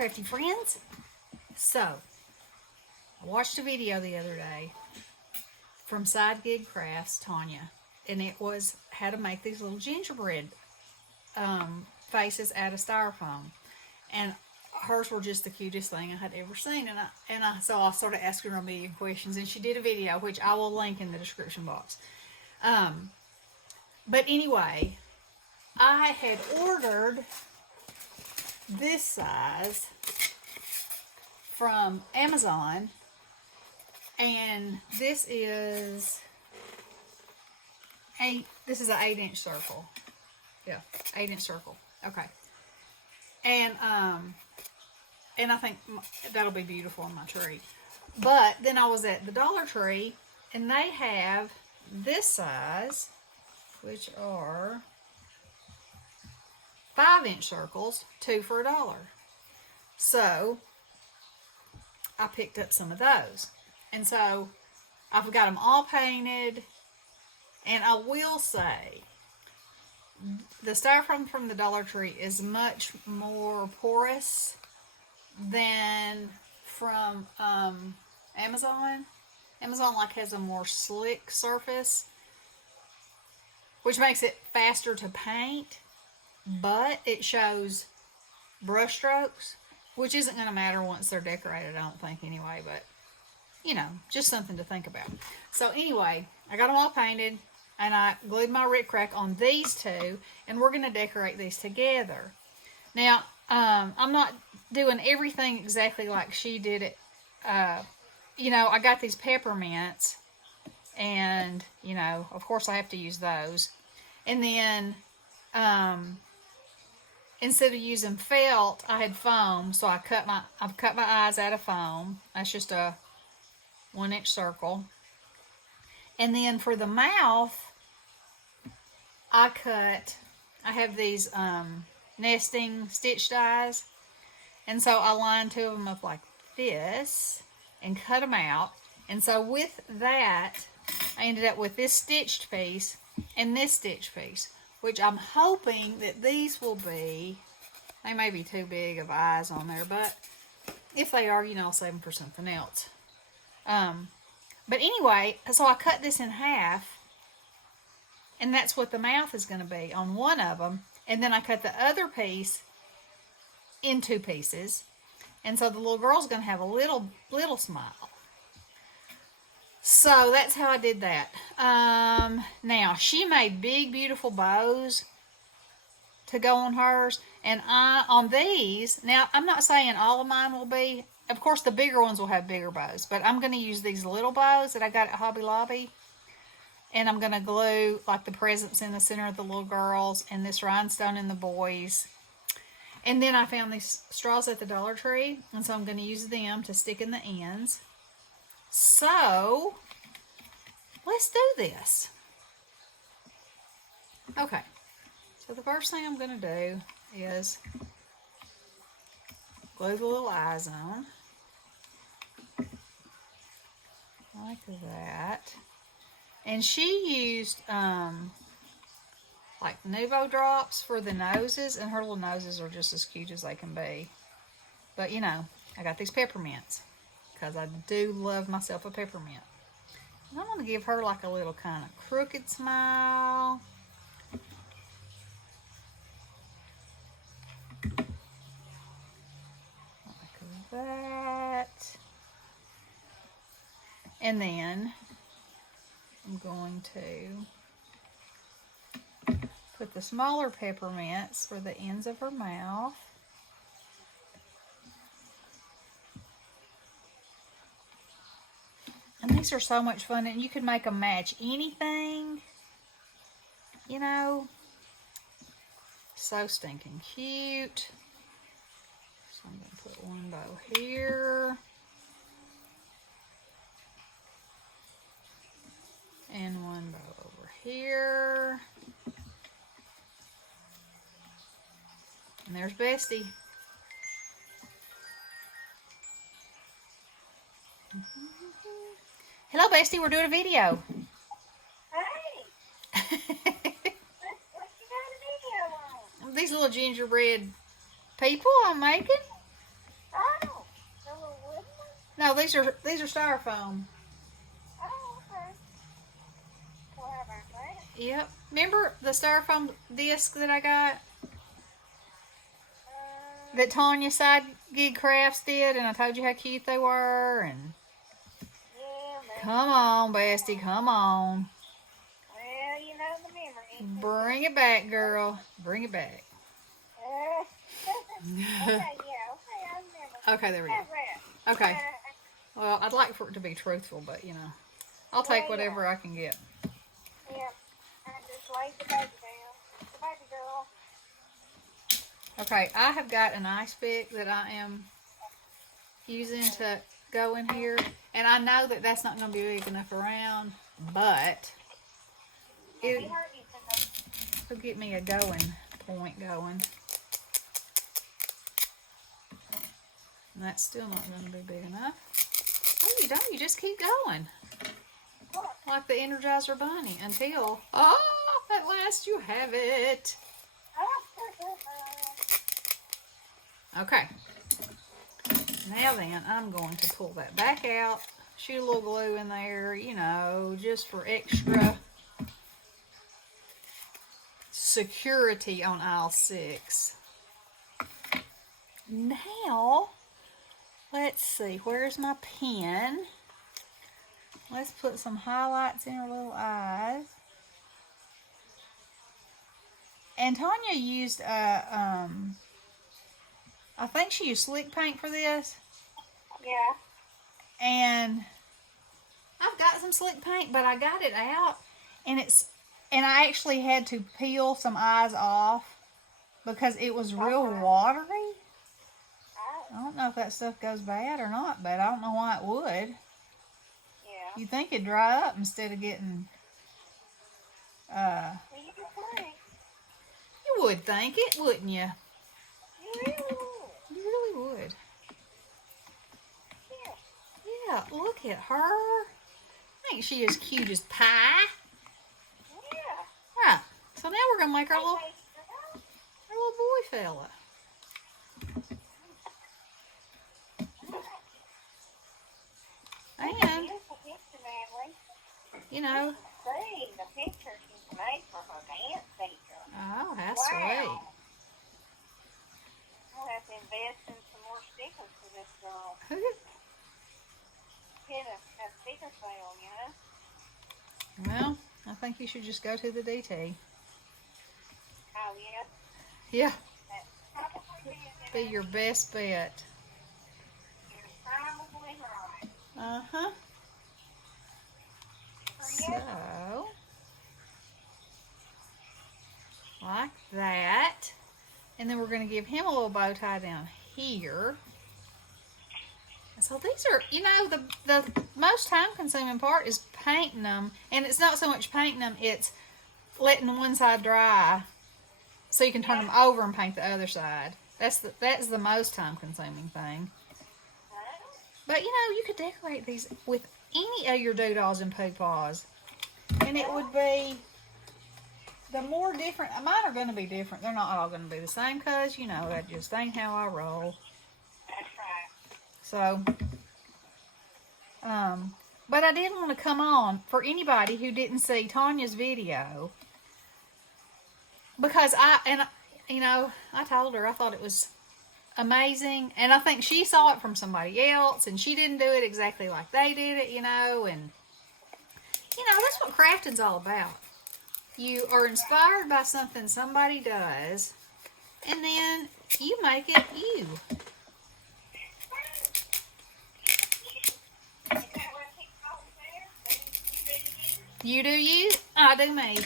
crafty friends. So, I watched a video the other day from Side Gig Crafts, Tanya, and it was how to make these little gingerbread faces out of styrofoam. And hers were just the cutest thing I had ever seen. So I started asking her a million questions, and she did a video, which I will link in the description box. But anyway, I had ordered this size from Amazon, and this is an 8-inch circle. Yeah, 8-inch circle. Okay. And I think that'll be beautiful on my tree. But then I was at the Dollar Tree, and they have this size, which are 5-inch circles, 2 for $1. So I picked up some of those. And so I've got them all painted. And I will say, the styrofoam from the Dollar Tree is much more porous than from Amazon. Amazon has a more slick surface, which makes it faster to paint, but it shows brush strokes, which isn't going to matter once they're decorated, I don't think, anyway, but, you know, just something to think about. So anyway, I got them all painted, and I glued my Rick Rack on these two, and we're going to decorate these together. Now, I'm not doing everything exactly like she did it. You know, I got these peppermints, and, you know, of course I have to use those. And then, instead of using felt, I had foam, so I've cut my eyes out of foam. That's just a 1-inch circle. And then for the mouth, I have these nesting stitched eyes, and so I lined 2 of them up like this and cut them out. And so with that, I ended up with this stitched piece and this stitched piece, which I'm hoping that these will be, they may be too big of eyes on there, but if they are, you know, I'll save them for something else. But anyway, so I cut this in half, and that's what the mouth is going to be on one of them. And then I cut the other piece in 2 pieces. And so the little girl's going to have a little smile. So that's how I did that. Now, she made big, beautiful bows to go on hers. And on these, now I'm not saying all of mine will be, of course the bigger ones will have bigger bows, but I'm going to use these little bows that I got at Hobby Lobby. And I'm going to glue like the presents in the center of the little girls and this rhinestone in the boys. And then I found these straws at the Dollar Tree, and so I'm going to use them to stick in the ends. So, let's do this. Okay, so the first thing I'm going to do is glue the little eyes on. Like that. And she used like Nuvo drops for the noses, and her little noses are just as cute as they can be. But, you know, I got these peppermints because I do love myself a peppermint. And I want to give her like a little kind of crooked smile. Like that. And then I'm going to put the smaller peppermints for the ends of her mouth. And these are so much fun, and you can make them match anything, you know. So stinking cute. So I'm going to put one bow here. And one bow over here. And there's Bestie. Hello, Bestie. We're doing a video. Hey. What you got a video on? These little gingerbread people I'm making. No, these are styrofoam. Oh, okay. Well, how about that? Yep. Remember the styrofoam disc that I got? That Tanya Side Gig Crafts did, and I told you how cute they were, and Yeah, man. come on, bestie, come on. Well, you know the memory. Bring it back, girl. Bring it back. Okay, yeah, okay, I remember. Okay, there we go. How's that? Okay. Well, I'd like for it to be truthful, but I'll take whatever I can get. Yeah, I just laid the baby down. The baby girl. Okay, I have got an ice pick that I am using to go in here, and I know that that's not going to be big enough around, but it'll get me a going point going. And that's still not going to be big enough. Oh, you don't. You just keep going. Like the Energizer Bunny until, oh, at last you have it. Okay. Now then, I'm going to pull that back out, shoot a little glue in there, just for extra security on aisle 6. Now, let's see, where's my pen? Let's put some highlights in her little eyes. And Tanya used I think she used slick paint for this. Yeah. And I've got some slick paint, but I got it out, and I actually had to peel some eyes off because it was real watery. I don't know if that stuff goes bad or not, but I don't know why it would. Yeah. You'd think it'd dry up instead of getting Well, you can think. You would think it, wouldn't you? You really would. You really would. Yeah. Yeah, look at her. I think she is cute as pie. Yeah. Right. So now we're gonna make our little boy fella. And See the picture she's made for her dance teacher. Oh, how Wow. sweet. I'll have to invest in some more stickers for this girl. Get a sticker sale, Well, I think you should just go to the DT. Oh, yeah. Yeah, That's probably be your best bet. You're probably right. Uh-huh. So, like that. And then we're going to give him a little bow tie down here. So these are, the most time-consuming part is painting them. And it's not so much painting them, it's letting one side dry so you can turn them over and paint the other side. That's the most time-consuming thing. But, you could decorate these with any of your doodles and poo-paws. And it would be the more different. Mine are going to be different. They're not all going to be the same because, that just ain't how I roll. That's right. So, but I did want to come on for anybody who didn't see Tanya's video. Because I told her I thought it was amazing, and I think she saw it from somebody else, and she didn't do it exactly like they did it, and that's what crafting's all about. You are inspired by something somebody does, and then you make it you. You do you, I do me.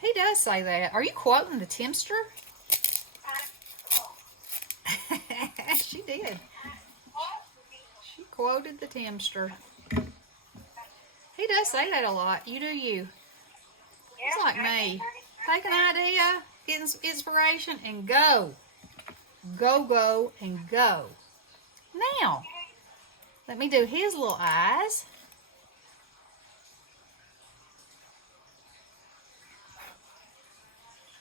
He does say that. Are you quoting the Timster? She did. She quoted the Timster. He does say that a lot. You do you. It's like me. Take an idea, get inspiration, and go. Go, go, and go. Now, let me do his little eyes.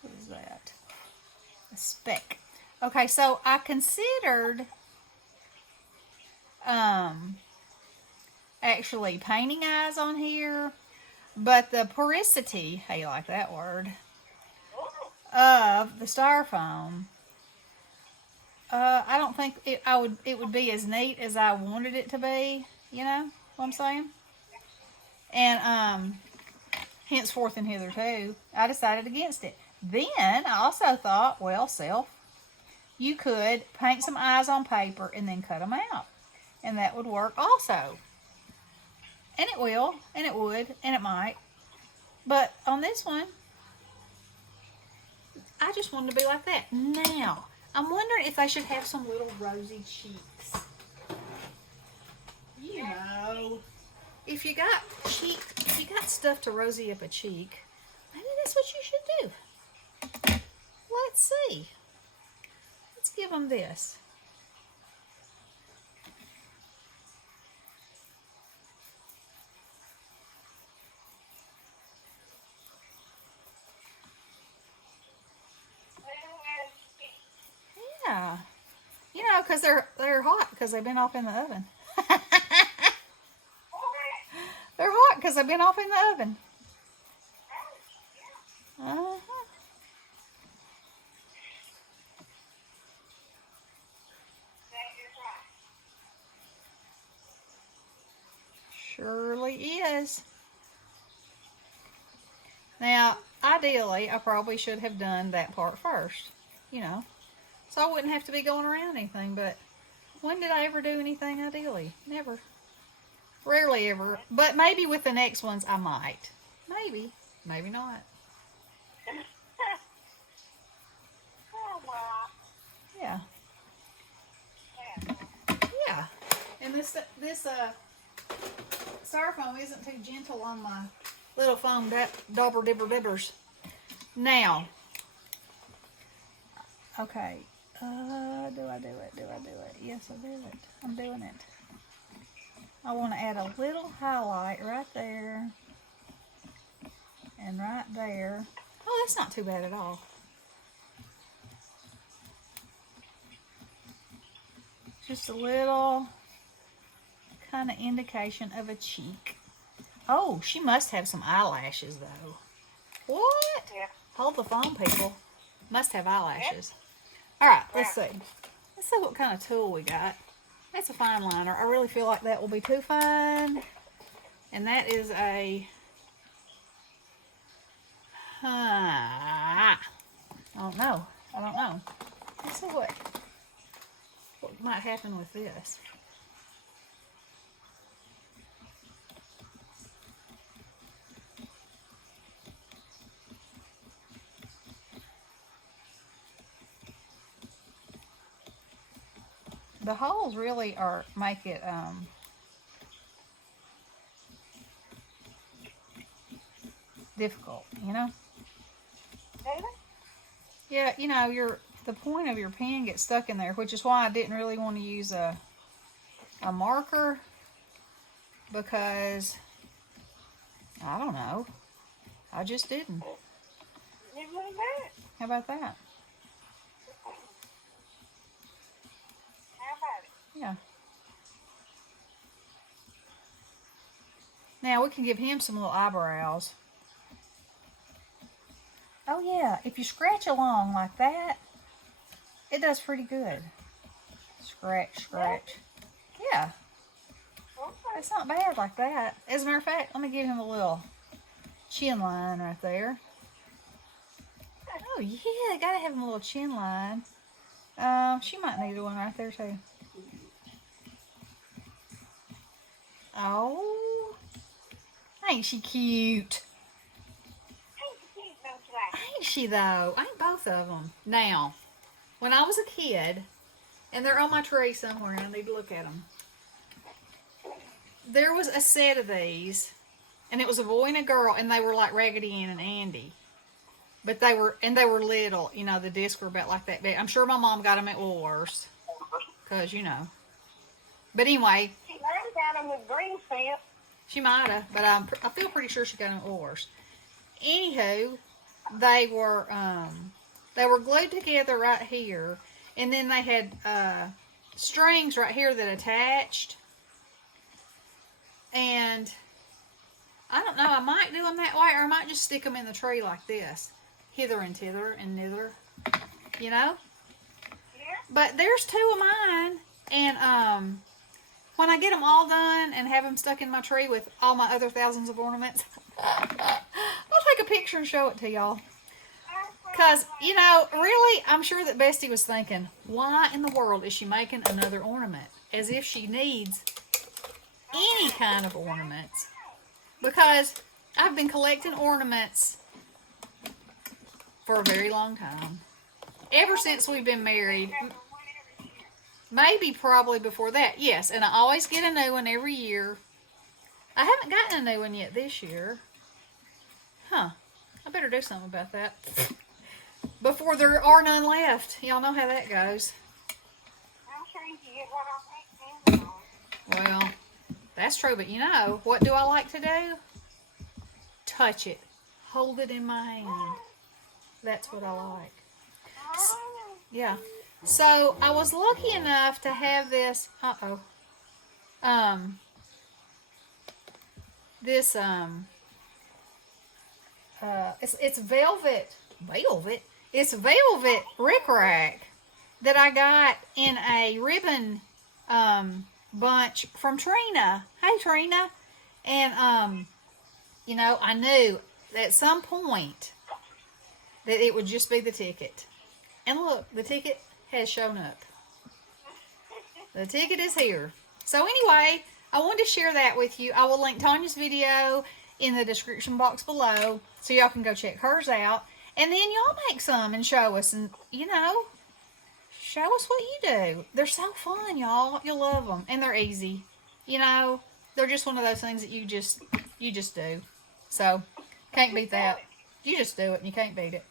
What is that? A speck. Okay, so I considered actually painting eyes on here, but the porosity, how you like that word, of the styrofoam, I don't think it would be as neat as I wanted it to be. You know what I'm saying? And henceforth and hitherto, I decided against it. Then I also thought, well, self, you could paint some eyes on paper and then cut them out, and that would work also. And it will, and it would, and it might. But on this one, I just wanted to be like that. Now, I'm wondering if they should have some little rosy cheeks. You know, if you got stuff to rosy up a cheek, maybe that's what you should do. Let's see. Let's give them this. Yeah. You know, because they're hot because they've been off in the oven. They're hot because they've been off in the oven. Uh-huh. Surely is. Now, ideally, I probably should have done that part first, you know, so I wouldn't have to be going around anything, but when did I ever do anything ideally? Never. Rarely ever. But maybe with the next ones I might. Maybe. Maybe not. Yeah. Yeah. And this styrofoam isn't too gentle on my little foam dauber dibber dibbers. Now. Okay. Do I do it? Do I do it? Yes, I do it. I'm doing it. I want to add a little highlight right there and right there. Oh, that's not too bad at all. Just a little kind of indication of a cheek. Oh, she must have some eyelashes though. What? Yeah. Hold the phone, people. Must have eyelashes. All right, let's see. Let's see what kind of tool we got. That's a fine liner. I really feel like that will be too fine. And that is a... I don't know. I don't know. Let's see what might happen with this. The holes really make it difficult, you know? Yeah, you know, the point of your pen gets stuck in there, which is why I didn't really want to use a marker, because I don't know. I just didn't. How about that? Yeah. Now we can give him some little eyebrows. Oh yeah, if you scratch along like that, it does pretty good. Scratch, scratch. Yeah. It's not bad like that. As a matter of fact, let me give him a little chin line right there. Oh yeah, gotta have him a little chin line. She might need one right there too. Oh, ain't she cute? Ain't she though? Ain't both of them? Now, when I was a kid, and they're on my tree somewhere, and I need to look at them. There was a set of these, and it was a boy and a girl, and they were like Raggedy Ann and Andy. But they were little. You know, the discs were about like that big. I'm sure my mom got them at Woolworths, cause you know. But anyway. Got them with green stamp. She might have, but I feel pretty sure she got them at Woolworths. Anywho, they were glued together right here, and then they had strings right here that attached. And I don't know, I might do them that way, or I might just stick them in the tree like this. Hither and thither and nither. You know? Yeah. But there's 2 of mine. And when I get them all done and have them stuck in my tree with all my other thousands of ornaments, I'll take a picture and show it to y'all. Because, you know, really, I'm sure that Bestie was thinking, why in the world is she making another ornament? As if she needs any kind of ornaments. Because I've been collecting ornaments for a very long time. Ever since we've been married. Maybe probably before that. Yes, and I always get a new one every year. I haven't gotten a new one yet this year. Huh. I better do something about that. Before there are none left. Y'all know how that goes. I'm sure you can get one off Amazon. Well, that's true, but you know, what do I like to do? Touch it. Hold it in my hand. That's what I like. Yeah. So, I was lucky enough to have this, it's velvet, it's velvet rickrack that I got in a ribbon, bunch from Trina. Hey, Trina. And, you know, I knew at some point that it would just be the ticket. And look, the ticket has shown up. The ticket is here. So anyway, I wanted to share that with you. I will link Tanya's video in the description box below so y'all can go check hers out. And then y'all make some and show us. And, you know, show us what you do. They're so fun, y'all. You'll love them. And they're easy. You know, they're just one of those things that you just do. So, can't beat that. You just do it and you can't beat it.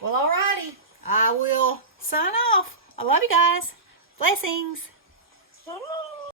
Well, alrighty. I will sign off. I love you guys. Blessings. Bye.